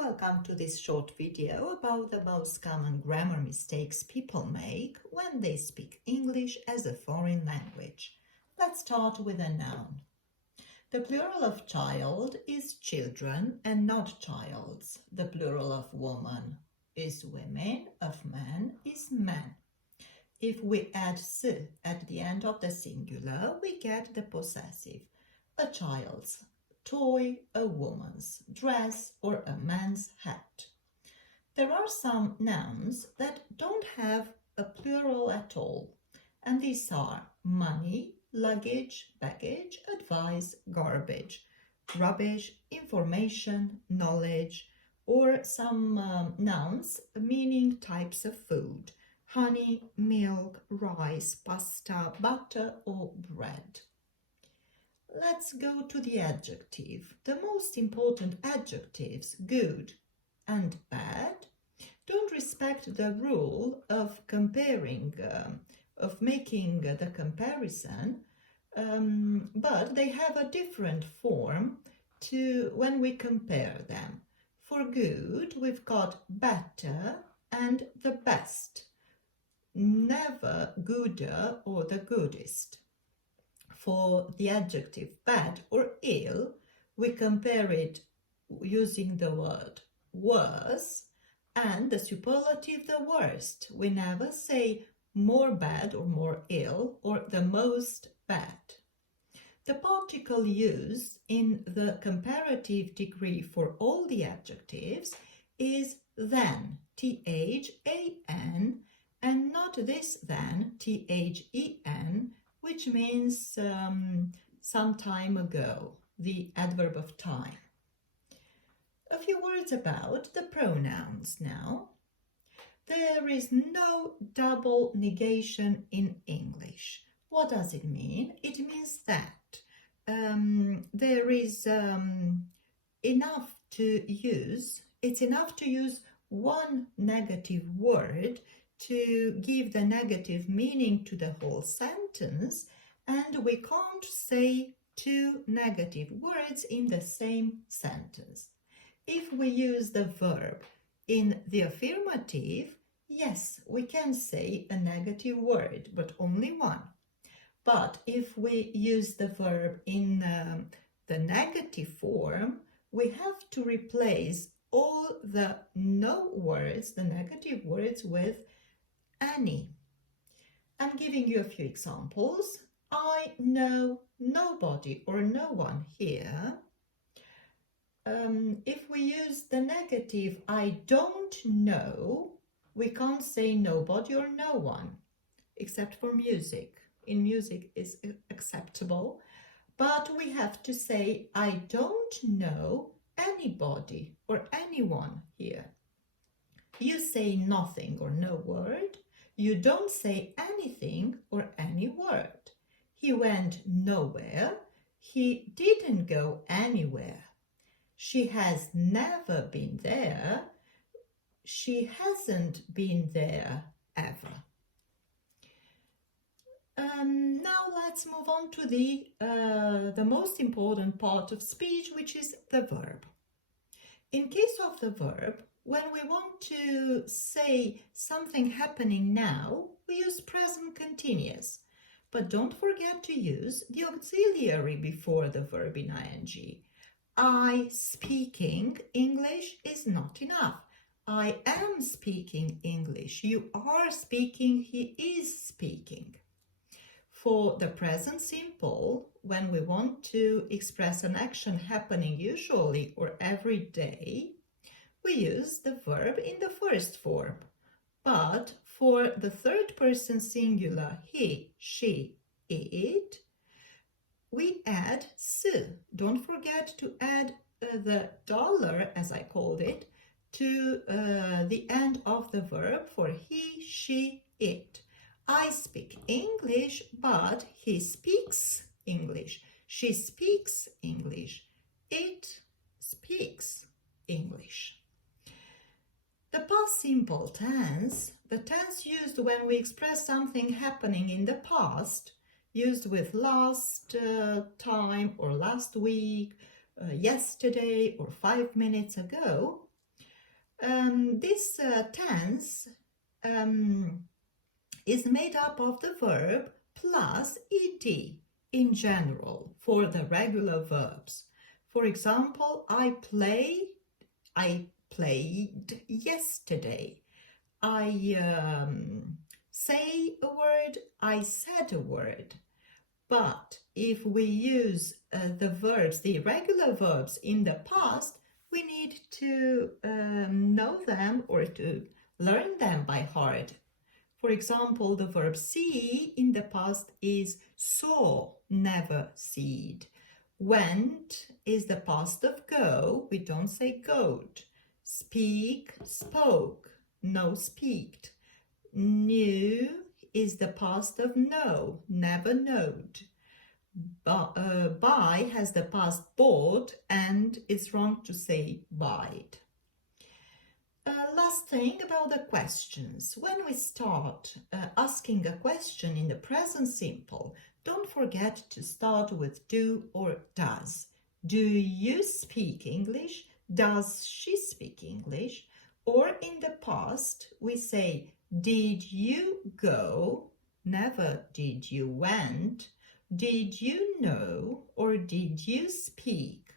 Welcome to this short video about the most common grammar mistakes people make when they speak English as a foreign language. Let's start with a noun. The plural of child is children and not childs. The plural of woman is women, of man is men. If we add "s" at the end of the singular, we get the possessive, a child's toy, a woman's dress, or a man's hat. There are some nouns that don't have a plural at all, and these are money, luggage, baggage, advice, garbage, rubbish, information, knowledge, or some nouns meaning types of food, honey, milk, rice, pasta, butter, or bread. Let's go to the adjective. The most important adjectives, good and bad, don't respect the rule of comparing, of making the comparison, but they have a different form to when we compare them. For good, we've got better and the best, never gooder or the goodest. For the adjective bad or ill, we compare it using the word worse, and the superlative the worst. We never say more bad or more ill or the most bad. The particle used in the comparative degree for all the adjectives is than, T-H-A-N, and not this than, T-H-E-N, which means some time ago, the adverb of time. A few words about the pronouns now. There is no double negation in English. What does it mean? It means that there is enough to use, it's enough to use one negative word to give the negative meaning to the whole sentence, and we can't say two negative words in the same sentence. If we use the verb in the affirmative, yes, we can say a negative word, but only one. But if we use the verb in the negative form, we have to replace all the no words, the negative words, with any. I'm giving you a few examples. I know nobody or no one here. If we use the negative I don't know, we can't say nobody or no one, except for music. In music is acceptable, but we have to say I don't know anybody or anyone here. You say nothing or no word. You don't say anything or any word. He went nowhere. He didn't go anywhere. She has never been there. She hasn't been there ever. Now let's move on to the most important part of speech, which is the verb. In case of the verb, when we want to say something happening now, we use present continuous. But don't forget to use the auxiliary before the verb in ing. I speaking English is not enough. I am speaking English. You are speaking. He is speaking. For the present simple, when we want to express an action happening usually or every day, we use the verb in the first form. But for the third person singular, he, she, it, we add s. Don't forget to add the dollar, as I called it, to the end of the verb for he, she, it. I speak English, but he speaks English. She speaks English. It speaks English. The past simple tense, the tense used when we express something happening in the past, used with last time or last week, yesterday or 5 minutes ago, This tense is made up of the verb plus ed in general for the regular verbs. For example, I played yesterday. I say a word, I said a word. But if we use the verbs, the irregular verbs in the past, we need to know them or to learn them by heart. For example, the verb see in the past is saw, never seed. Went is the past of go, we don't say goed. Speak, spoke, no speaked. Knew is the past of know, never knowed. Buy has the past bought, and it's wrong to say buyed. Last thing about the questions. When we start asking a question in the present simple, don't forget to start with do or does. Do you speak English? Does she speak English? Or in the past, we say, did you go? Never did you went. Did you know or did you speak?